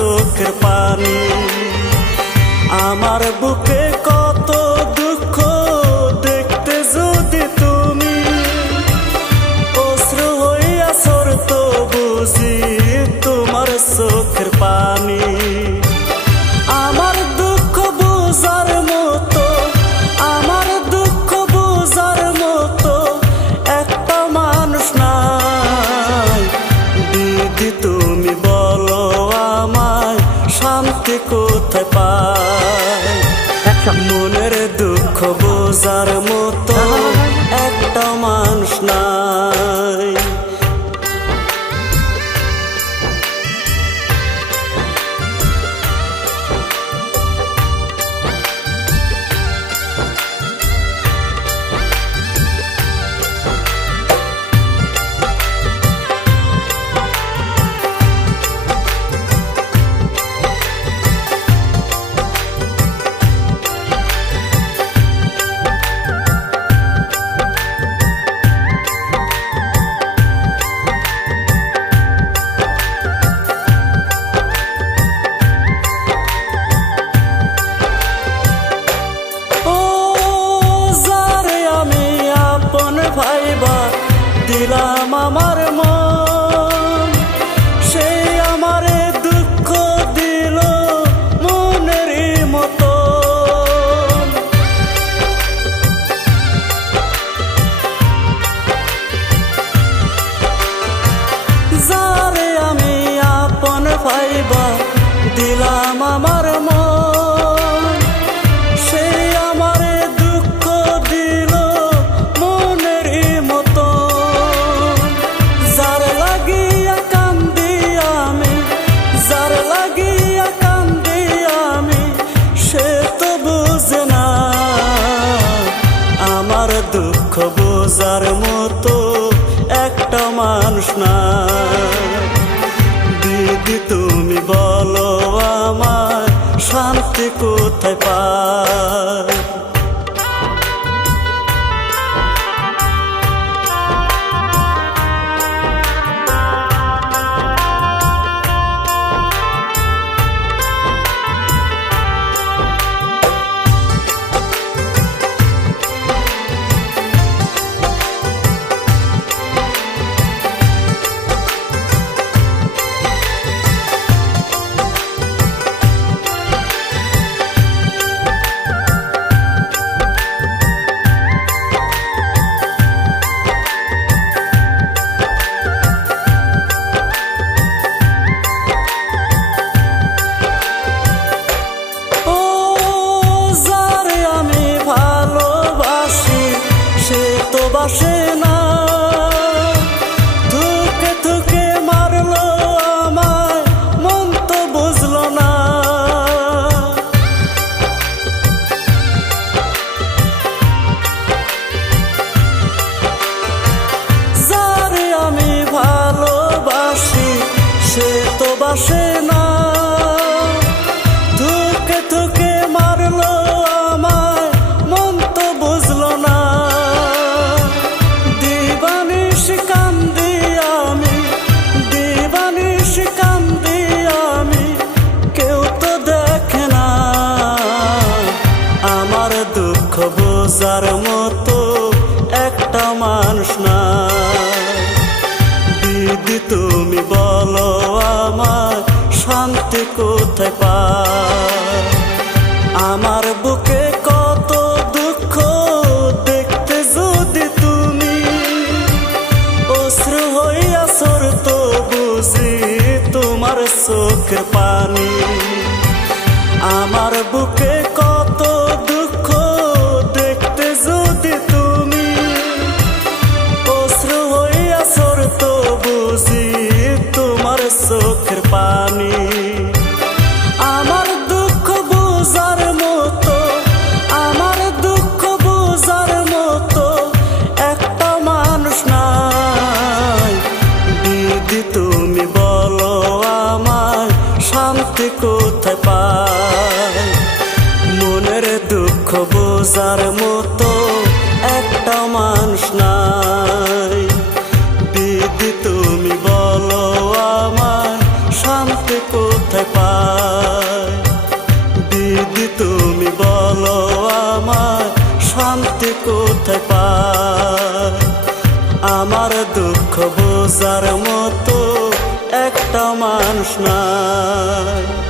চোখের পানি শান্তি কোথায় পায়? মনের দুঃখ বোঝার মতো। বোঝার মতো একটা মানুষ না। দিদি তুমি বলো আমার শান্তি কোথায় পাই বাসে না। থুকে থুকে মারলো আমায়, মন তো বুঝলো না। দিবানিশ কান্দি আমি, দিবানিশ কান্দি আমি, কেউ তো দেখে না। আমার দুঃখ বোঝার মতো একটা মানুষ না। দিদি তুমি বলো আমার শান্তি কোথায় পাই আমার বুকে কত দুঃখ দেখতে যদি তুমি অশ্রু হইয়া তো বুঝি তোমার চোখের পানি। আমার বুকে কত পানি আমার দুঃখ বুঝার মতো, আমার দুঃখ বুঝার মতো একটা মানুষ নাই। দিদি, তুমি বলো আমায় শান্তি কোথায় পাই মনের দুঃখ বোঝার মতো একটা মানুষ নাই। কোথায় পায়? আমার দুঃখ বোঝার মতো একটা মানুষ নাই।